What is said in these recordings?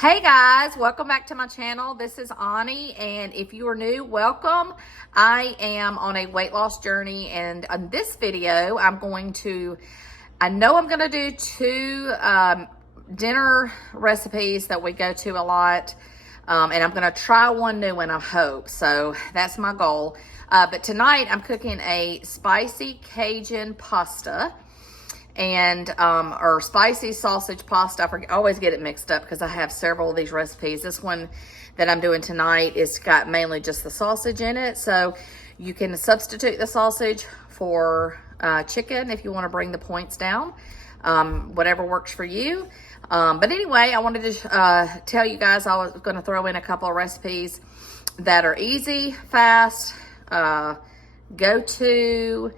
Hey guys, welcome back to my channel. This is Ani, and if you are new, welcome. I am on a weight loss journey, and on this video, I know I'm gonna do two dinner recipes that we go to a lot, and I'm gonna try one new one, I hope. So that's my goal. But tonight, I'm cooking a spicy Cajun pasta and or spicy sausage pasta. I always get it mixed up because I have several of these recipes. This one that I'm doing tonight is got mainly just the sausage in it, so you can substitute the sausage for chicken if you want to bring the points down. Whatever works for you. But anyway, I wanted to tell you guys I was going to throw in a couple of recipes that are easy, fast, go-to,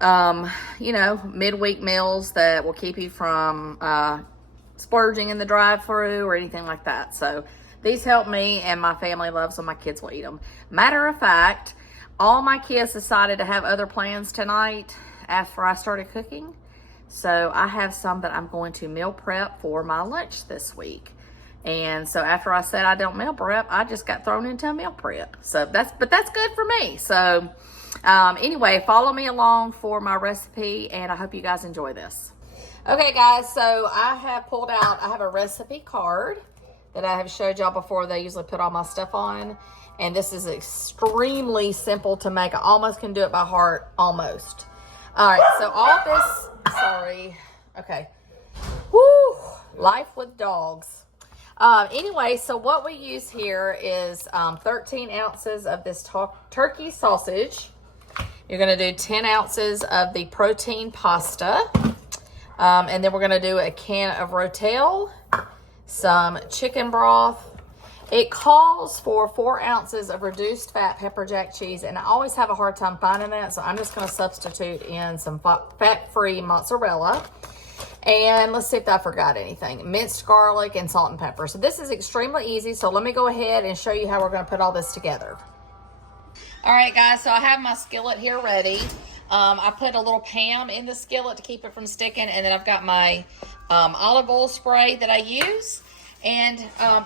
midweek meals that will keep you from splurging in the drive-thru or anything like that. So these help me, and my family loves them. My kids will eat them. Matter of fact, all my kids decided to have other plans tonight after I started cooking. So I have some that I'm going to meal prep for my lunch this week. And so after I said I don't meal prep, I just got thrown into a meal prep. So that's good for me. So anyway, follow me along for my recipe, and I hope you guys enjoy this. Okay, guys, so I have a recipe card that I have showed y'all before. They usually put all my stuff on, and this is extremely simple to make. I almost can do it by heart, almost. All right, so all this, sorry, okay. Woo, life with dogs. Anyway, so what we use here is 13 ounces of this turkey sausage. You're going to do 10 ounces of the protein pasta. And then we're going to do a can of rotel, some chicken broth. It calls for 4 ounces of reduced fat pepper jack cheese, and I always have a hard time finding that, so I'm just going to substitute in some fat-free mozzarella. And let's see if I forgot anything. Minced garlic and salt and pepper. So this is extremely easy, so let me go ahead and show you how we're going to put all this together. All right, guys, so I have my skillet here ready. I put a little Pam in the skillet to keep it from sticking, and then I've got my olive oil spray that I use. And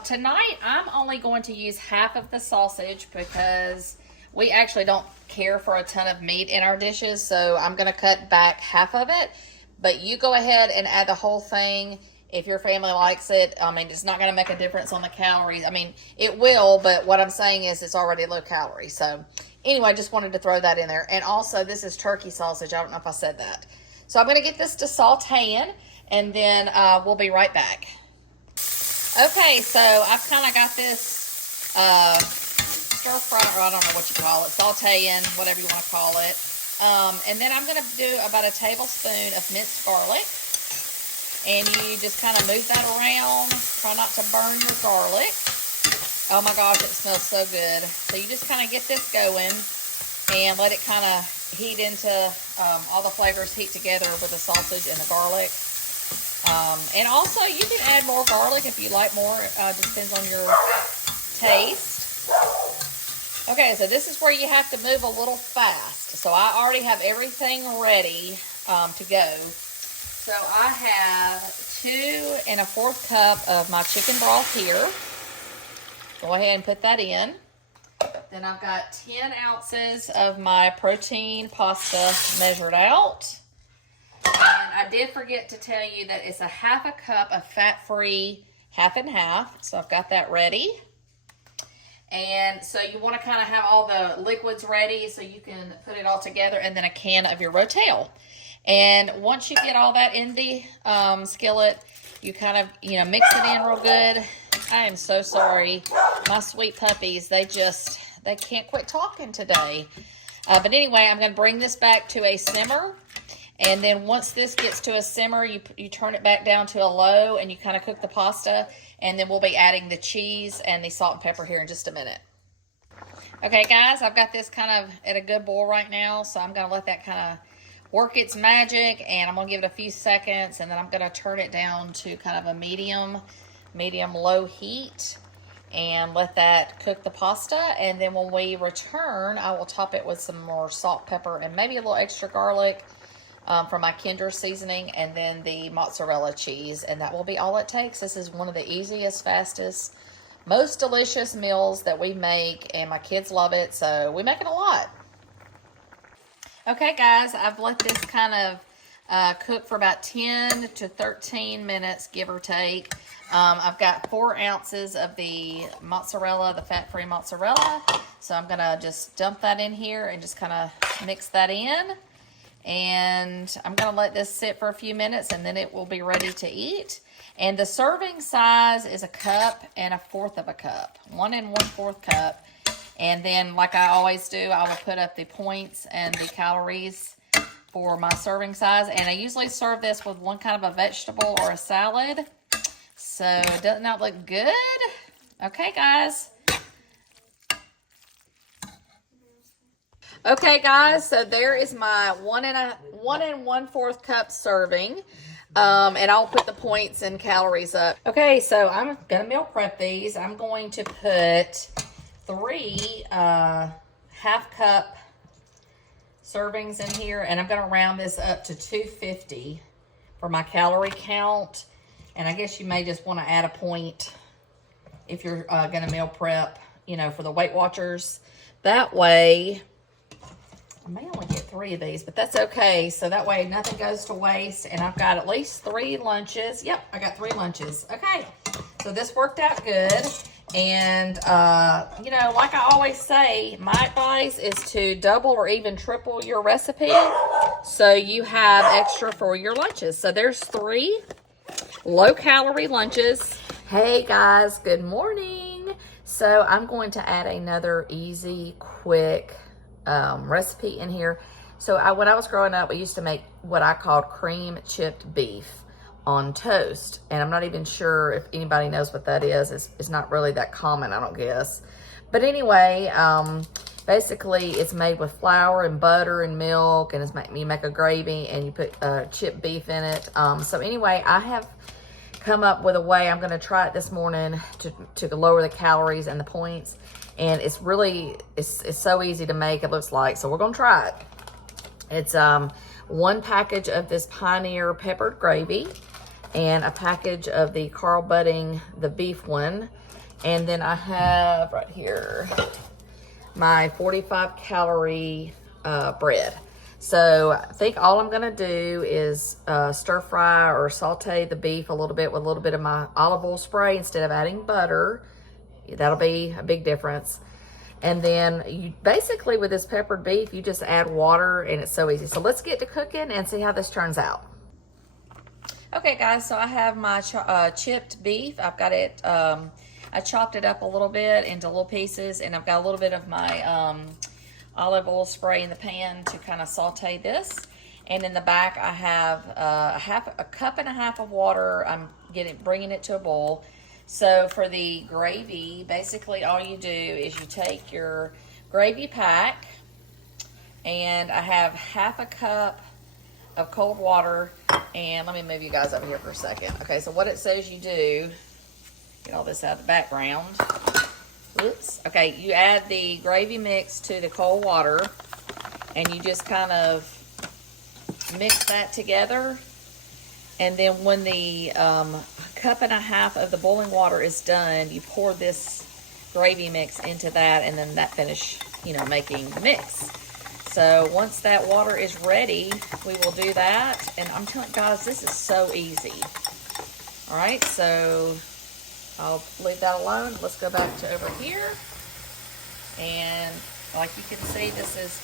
tonight, I'm only going to use half of the sausage because we actually don't care for a ton of meat in our dishes, so I'm going to cut back half of it. But you go ahead and add the whole thing if your family likes it. I mean, it's not going to make a difference on the calories. I mean, it will, but what I'm saying is it's already low calorie. So anyway, just wanted to throw that in there. And also, this is turkey sausage. I don't know if I said that. So I'm going to get this to sauteing, and then we'll be right back. Okay, so I've kind of got this stir fry, or I don't know what you call it, sauteing, whatever you want to call it. And then I'm going to do about a tablespoon of minced garlic. And you just kind of move that around. Try not to burn your garlic. Oh my gosh, it smells so good. So you just kind of get this going and let it kind of heat into all the flavors heat together with the sausage and the garlic. And also, you can add more garlic if you like more. Depends on your taste. Okay, so this is where you have to move a little fast. So I already have everything ready to go. So I have 2 1/4 cup of my chicken broth here. Go ahead and put that in. Then I've got 10 ounces of my protein pasta measured out. And I did forget to tell you that it's a 1/2 cup of fat-free half and half. So I've got that ready. And so you want to kind of have all the liquids ready so you can put it all together, and then a can of your rotel. And once you get all that in the skillet, you kind of, mix it in real good. I am so sorry. My sweet puppies, they can't quit talking today. But anyway, I'm going to bring this back to a simmer. And then once this gets to a simmer, you turn it back down to a low, and you kind of cook the pasta. And then we'll be adding the cheese and the salt and pepper here in just a minute. Okay, guys, I've got this kind of at a good boil right now, so I'm going to let that kind of work its magic, and I'm going to give it a few seconds, and then I'm going to turn it down to kind of a medium-low heat and let that cook the pasta. And then when we return, I will top it with some more salt, pepper, and maybe a little extra garlic. for my Kinder seasoning, and then the mozzarella cheese, and that will be all it takes. This is one of the easiest, fastest, most delicious meals that we make, and my kids love it, so we make it a lot. Okay, guys, I've let this kind of cook for about 10 to 13 minutes, give or take. I've got 4 ounces of the mozzarella, the fat-free mozzarella, so I'm going to just dump that in here and just kind of mix that in. And I'm going to let this sit for a few minutes, and then it will be ready to eat. And the serving size is 1 cup and 1/4 of a cup, 1 1/4 cup. And then, like I always do, I will put up the points and the calories for my serving size. And I usually serve this with one kind of a vegetable or a salad. So, doesn't that look good? Okay, guys. Okay, guys, so there is my 1 1/4 cup serving. And I'll put the points and calories up. Okay, so I'm going to meal prep these. I'm going to put 3 half cup servings in here, and I'm going to round this up to 250 for my calorie count. And I guess you may just want to add a point if you're going to meal prep, you know, for the Weight Watchers. That way, I may only get 3 of these, but that's okay. So that way nothing goes to waste, and I've got at least 3 lunches. Yep, I got 3 lunches. Okay, so this worked out good. And, you know, like I always say, my advice is to double or even triple your recipe so you have extra for your lunches. So there's 3 low-calorie lunches. Hey, guys, good morning. So I'm going to add another easy, quick recipe in here. So when I was growing up, I used to make what I called cream chipped beef on toast, and I'm not even sure if anybody knows what that is. It's not really that common, I don't guess. But anyway, basically it's made with flour and butter and milk, and you make a gravy and you put chipped beef in it. So anyway, I have come up with a way. I'm going to try it this morning to lower the calories and the points. And it's really, it's so easy to make, it looks like. So we're going to try it. It's 1 package of this Pioneer peppered gravy, and a package of the Carl Budding, the beef one. And then I have right here my 45 calorie bread. So I think all I'm gonna do is stir fry or saute the beef a little bit with a little bit of my olive oil spray instead of adding butter. That'll be a big difference. And then you basically, with this peppered beef, you just add water, and it's so easy. So let's get to cooking and see how this turns out. Okay, guys, so I have my chipped beef. I've got it, I chopped it up a little bit into little pieces, and I've got a little bit of my olive oil spray in the pan to kind of saute this. And in the back, I have a cup and a half of water. I'm bringing it to a boil. So for the gravy, basically all you do is you take your gravy pack, and I have half a cup of cold water. And let me move you guys over here for a second. Okay, so what it says you do, get all this out of the background. Oops. Okay, you add the gravy mix to the cold water, and you just kind of mix that together. And then when the cup and a half of the boiling water is done, you pour this gravy mix into that, and then that finish, you know, making the mix. So once that water is ready, we will do that. And I'm telling you guys, this is so easy. All right, so I'll leave that alone. Let's go back to over here. And like you can see, this is,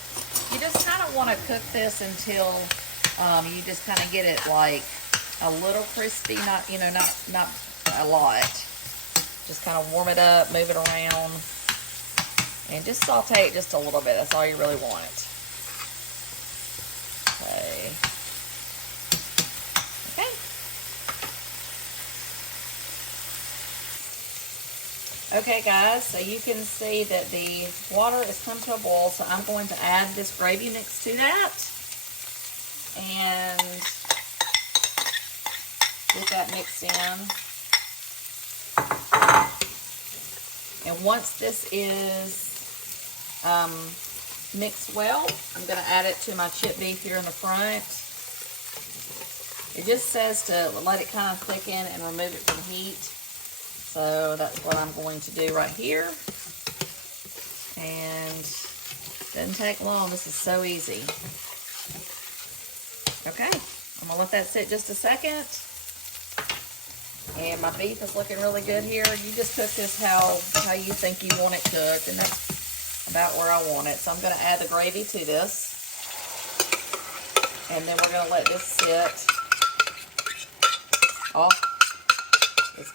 you just kind of want to cook this until you just kind of get it like a little crispy, not, you know, not a lot. Just kind of warm it up, move it around, and just saute it just a little bit. That's all you really want. Okay. Okay. Okay, guys, so you can see that the water has come to a boil, so I'm going to add this gravy mix to that. And get that mixed in. And once this is mixed well, I'm going to add it to my chipped beef here in the front. It just says to let it kind of thicken and remove it from heat. So that's what I'm going to do right here. And it doesn't take long. This is so easy. Okay, I'm gonna let that sit just a second. And my beef is looking really good here. You just cook this how you think you want it cooked, and that's about where I want it. So I'm gonna add the gravy to this. And then we're gonna let this sit. Oh, it's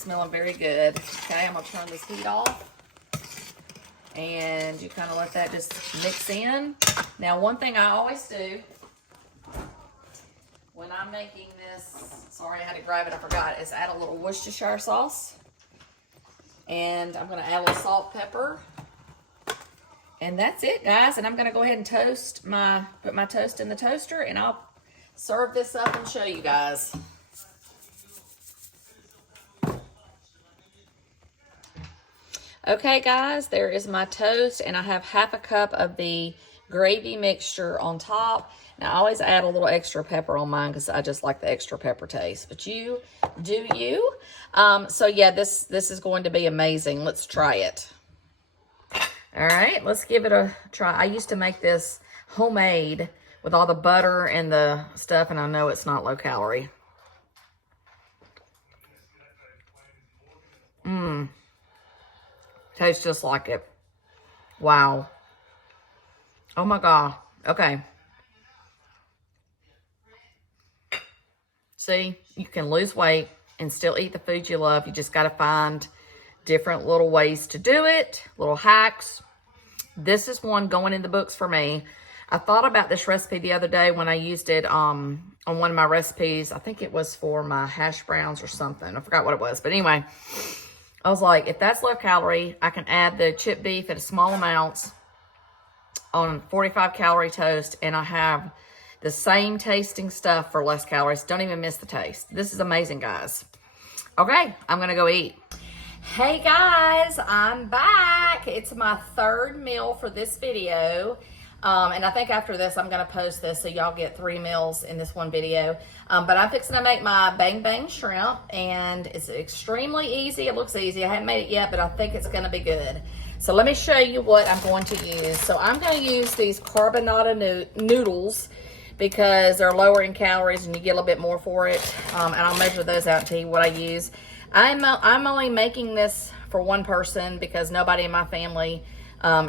smelling very good. Okay, I'm gonna turn this heat off. And you kind of let that just mix in. Now, one thing I always do when I'm making this, sorry I had to grab it, I forgot, is add a little Worcestershire sauce. And I'm gonna add a little salt, pepper. And that's it, guys. And I'm gonna go ahead and put my toast in the toaster, and I'll serve this up and show you guys. Okay, guys, there is my toast, and I have half a cup of the gravy mixture on top. Now, I always add a little extra pepper on mine because I just like the extra pepper taste. But you do you. So, yeah, this is going to be amazing. Let's try it. All right, let's give it a try. I used to make this homemade with all the butter and the stuff, and I know it's not low calorie. Tastes just like it. Wow. Oh my God. Okay. See, you can lose weight and still eat the food you love. You just got to find different little ways to do it, little hacks. This is one going in the books for me. I thought about this recipe the other day when I used it on one of my recipes. I think it was for my hash browns or something. I forgot what it was. But anyway, I was like, if that's low calorie, I can add the chipped beef at a small amounts on 45 calorie toast, and I have the same tasting stuff for less calories. Don't even miss the taste. This is amazing, guys. Okay, I'm gonna go eat. Hey guys, I'm back. It's my third meal for this video. And I think after this, I'm going to post this so y'all get 3 meals in this one video. But I'm fixing to make my bang bang shrimp, and it's extremely easy. It looks easy. I haven't made it yet, but I think it's going to be good. So let me show you what I'm going to use. So I'm going to use these carbonara noodles because they're lower in calories and you get a little bit more for it. And I'll measure those out and tell you what I use. I'm only making this for one person because nobody in my family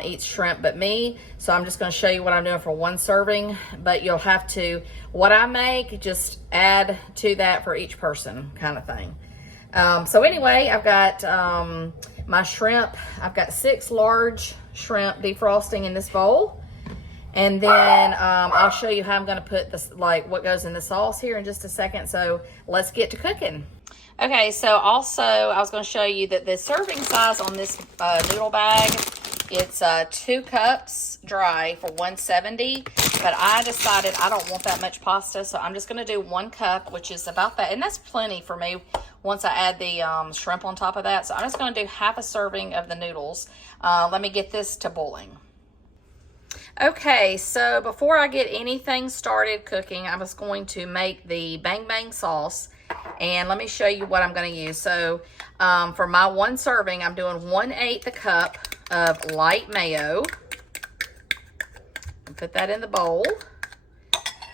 eats shrimp but me. So I'm just going to show you what I'm doing for one serving, but you'll have to, what I make, just add to that for each person kind of thing. So anyway, I've got my shrimp. I've got 6 large shrimp defrosting in this bowl. And then I'll show you how I'm going to put this, like what goes in the sauce here in just a second. So let's get to cooking. Okay, so also I was going to show you that the serving size on this noodle bag, it's 2 cups dry for $1.70, but I decided I don't want that much pasta, so I'm just going to do 1 cup, which is about that, and that's plenty for me once I add the shrimp on top of that. So I'm just going to do half a serving of the noodles. Let me get this to boiling. Okay, so before I get anything started cooking, I was going to make the bang bang sauce. And let me show you what I'm going to use. So for my 1 serving, I'm doing 1/8 a cup of light mayo. And put that in the bowl.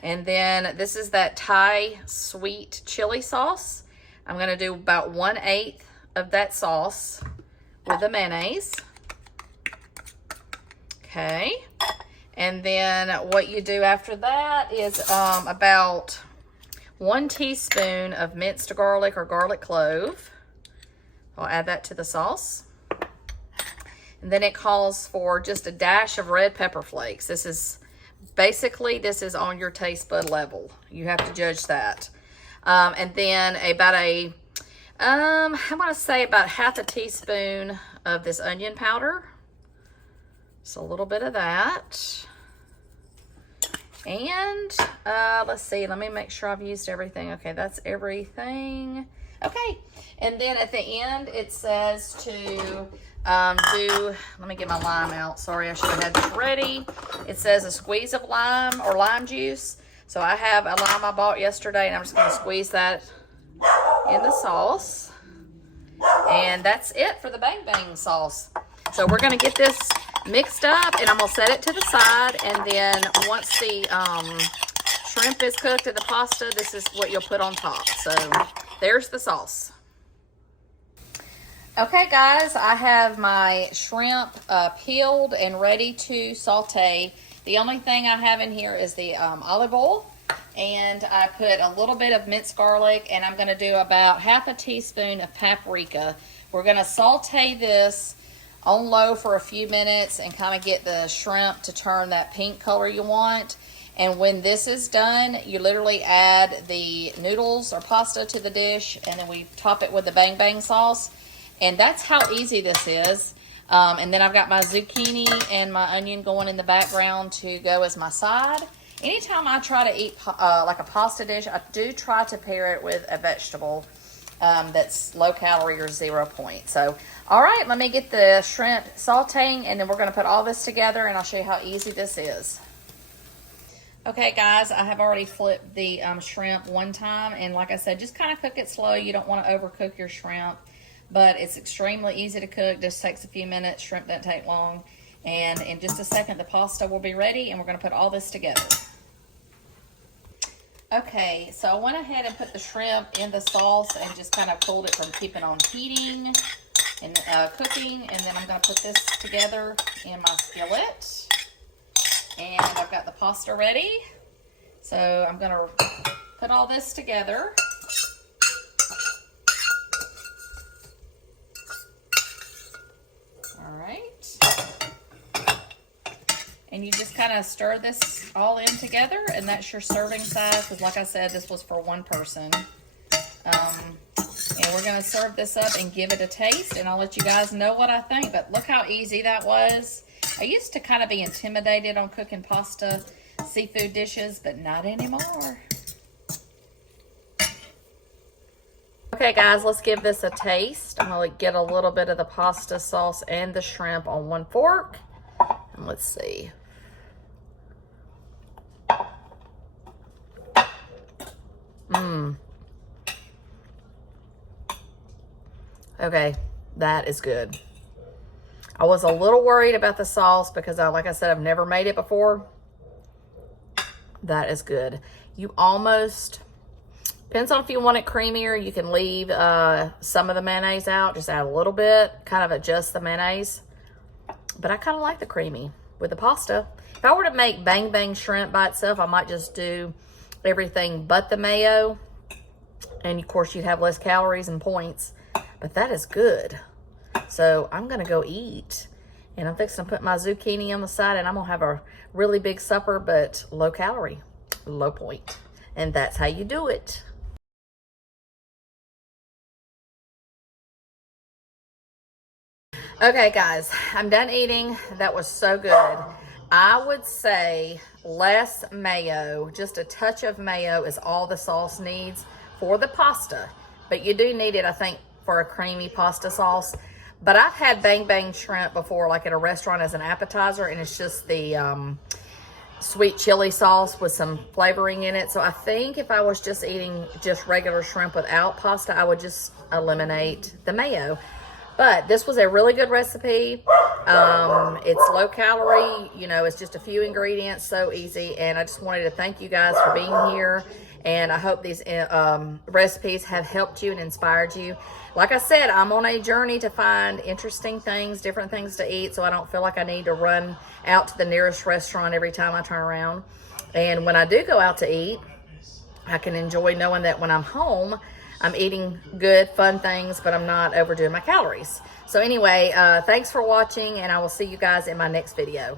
And then this is that Thai sweet chili sauce. I'm going to do about 1/8 of that sauce with the mayonnaise. Okay. And then what you do after that is about 1 teaspoon of minced garlic or garlic clove. I'll add that to the sauce. And then it calls for just a dash of red pepper flakes. This is on your taste bud level. You have to judge that. And then about I want to say about half a teaspoon of this onion powder. Just a little bit of that. And let's see, let me make sure I've used everything. Okay, that's everything. Okay, and then at the end it says to let me get my lime out. Sorry, I should have had this ready. It says a squeeze of lime or lime juice. So I have a lime I bought yesterday, and I'm just going to squeeze that in the sauce. And that's it for the bang bang sauce. So we're going to get this mixed up, and I'm going to set it to the side. And then once the shrimp is cooked and the pasta, this is what you'll put on top. So there's the sauce. Okay, guys, I have my shrimp peeled and ready to saute. The only thing I have in here is the olive oil, and I put a little bit of minced garlic, and I'm going to do about half a teaspoon of paprika. We're going to saute this on low for a few minutes and kind of get the shrimp to turn that pink color you want. And when this is done, you literally add the noodles or pasta to the dish, and then we top it with the bang bang sauce. And that's how easy this is. And then I've got my zucchini and my onion going in the background to go as my side. Anytime I try to eat like a pasta dish, I do try to pair it with a vegetable that's low calorie or 0 point. So, all right, let me get the shrimp sauteing, and then we're going to put all this together, and I'll show you how easy this is. Okay, guys, I have already flipped the shrimp one time, and like I said, just kind of cook it slow. You don't want to overcook your shrimp. But it's extremely easy to cook. Just takes a few minutes. Shrimp doesn't take long. And in just a second, the pasta will be ready, and we're going to put all this together. Okay, so I went ahead and put the shrimp in the sauce and just kind of pulled it from keeping on heating and cooking. And then I'm going to put this together in my skillet. And I've got the pasta ready. So I'm going to put all this together. And you just kind of stir this all in together, and that's your serving size, because like I said, this was for one person. And we're going to serve this up and give it a taste, and I'll let you guys know what I think. But look how easy that was. I used to kind of be intimidated on cooking pasta, seafood dishes, but not anymore. Okay, guys, let's give this a taste. I'm going to get a little bit of the pasta sauce and the shrimp on one fork. And let's see. Okay, that is good. I was a little worried about the sauce because, like I said, I've never made it before. That is good. You almost, depends on if you want it creamier, you can leave some of the mayonnaise out. Just add a little bit, kind of adjust the mayonnaise. But I kind of like the creamy with the pasta. If I were to make bang bang shrimp by itself, I might just do everything but the mayo. And of course, you'd have less calories and points. But that is good. So I'm going to go eat. And I'm fixing to put my zucchini on the side. And I'm going to have a really big supper, but low calorie, low point. And that's how you do it. Okay, guys, I'm done eating. That was so good. I would say less mayo, just a touch of mayo is all the sauce needs for the pasta. But you do need it, I think, for a creamy pasta sauce. But I've had bang bang shrimp before, like at a restaurant as an appetizer, and it's just the sweet chili sauce with some flavoring in it. So I think if I was just eating just regular shrimp without pasta, I would just eliminate the mayo. But this was a really good recipe. It's low calorie, you know, it's just a few ingredients, so easy. And I just wanted to thank you guys for being here. And I hope these recipes have helped you and inspired you. Like I said, I'm on a journey to find interesting things, different things to eat, so I don't feel like I need to run out to the nearest restaurant every time I turn around. And when I do go out to eat, I can enjoy knowing that when I'm home, I'm eating good, fun things, but I'm not overdoing my calories. So anyway, thanks for watching, and I will see you guys in my next video.